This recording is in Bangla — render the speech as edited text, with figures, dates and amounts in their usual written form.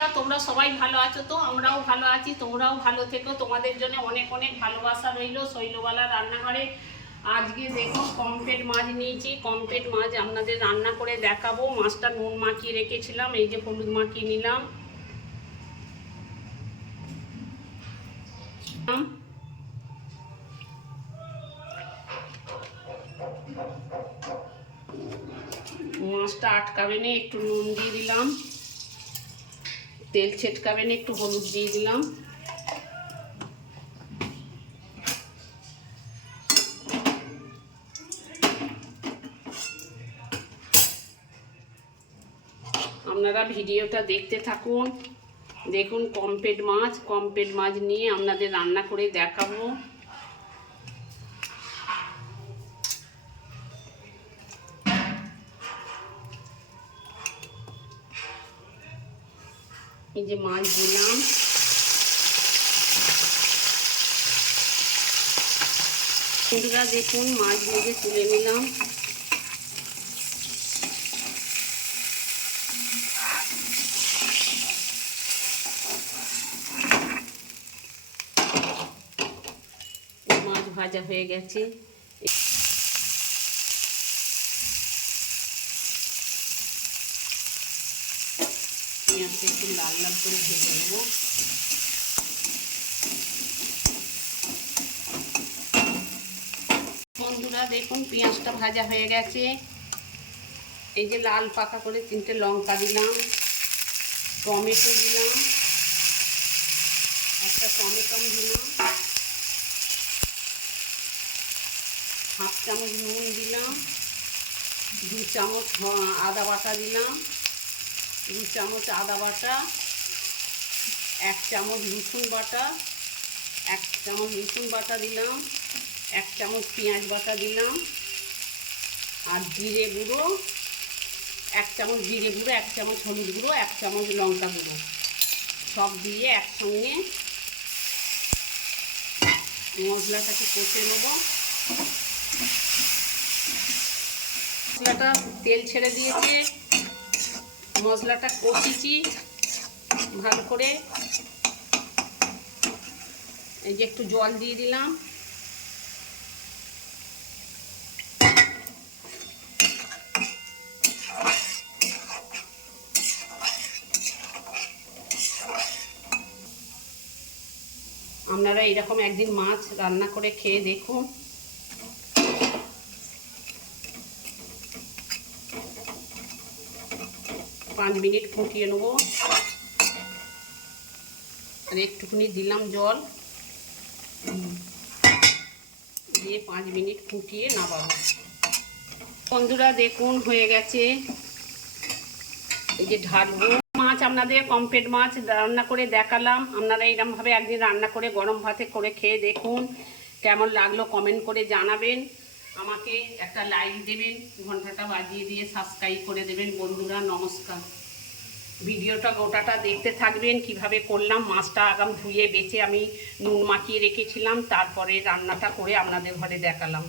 তোমরা সবাই ভালো আছো তো? আমরাও ভালো আছি, তোমরাও ভালো থেকো। তোমাদের জন্য অনেক অনেক ভালোবাসা রইল শৈলবালা রান্নাঘরে। আজকে দেখো কমপ্লেট মাছ নিয়েছি। কমপ্লেট মাছ আপনাদের রান্না করে দেখাবো। মাছটা নুন মাখিয়ে রেখেছিলাম, এই যে হলুদ মাখিয়ে নিলাম। মাছটা আটকাবে না, একটু নুন দিয়ে দিলাম। তেল ছেটকাবে না, একটু হলুদ দিয়ে দিলাম। আপনারা ভিডিওটা দেখতে থাকুন। দেখুন কমপ্লেট মাছ নিয়ে আপনাদের রান্না করে দেখাবো। এই যে মাছ দিলাম। বন্ধুরা দেখুন মাছ ভেজে তুলে নিলাম। মাছ ভাজা হয়ে গেছে। পেঁয়াজটা একটু লাল লাল করে ভেজে নেব। বন্ধুরা দেখুন পেঁয়াজটা ভাজা হয়ে গেছে। এই যে লাল পাকা করে 3টে লঙ্কা দিলাম, টমেটো দিলাম, একটা টমেটো দিলাম, হাফ চামচ নুন দিলাম, 2 চামচ আদা বাটা দিলাম, 2 চামচ আদা বাটা, 1 চামচ রসুন বাটা, 1 চামচ রসুন বাটা দিলাম, 1 চামচ পেঁয়াজ বাটা দিলাম, আর জিরে গুঁড়ো 1 চামচ জিরে গুঁড়ো, 1 চামচ হলুদ গুঁড়ো, 1 চামচ লঙ্কা গুঁড়ো, সব দিয়ে একসঙ্গে মশলাটাকে কষে নেব। মশলাটা তেল ছেড়ে দিয়েছে, মশলাটা কষিয়েছি ভালো করে। এই যে একটু জল দিয়ে দিলাম। আপনারা এরকম একদিন মাছ রান্না করে খেয়ে দেখুন। পাঁচ মিনিট ফুটিয়ে নেব। আর একটুখানি দিলাম জল দিয়ে 5 মিনিট ফুটিয়ে নামাবো। বন্ধুরা দেখুন হয়ে গেছে। এই যে ঢালবো। মাছ আপনাদের কমপ্লেট মাছ রান্না করে দেখালাম। আপনারা এইরকমভাবে একদিন রান্না করে গরম ভাতে করে খেয়ে দেখুন। কেমন লাগলো কমেন্ট করে জানাবেন। আমাকে একটা লাইক দেবেন, ঘন্টাটা বাজিয়ে দিয়ে সাবস্ক্রাইব করে দেবেন। বন্ধুরা নমস্কার। ভিডিওটা গোটাটা দেখতে থাকবেন কিভাবে করলাম। মাছটা আগাম ধুয়ে বেছে আমি নুন মাখিয়ে রেখেছিলাম, তারপরে রান্নাটা করে আপনাদের ঘরে দেখালাম।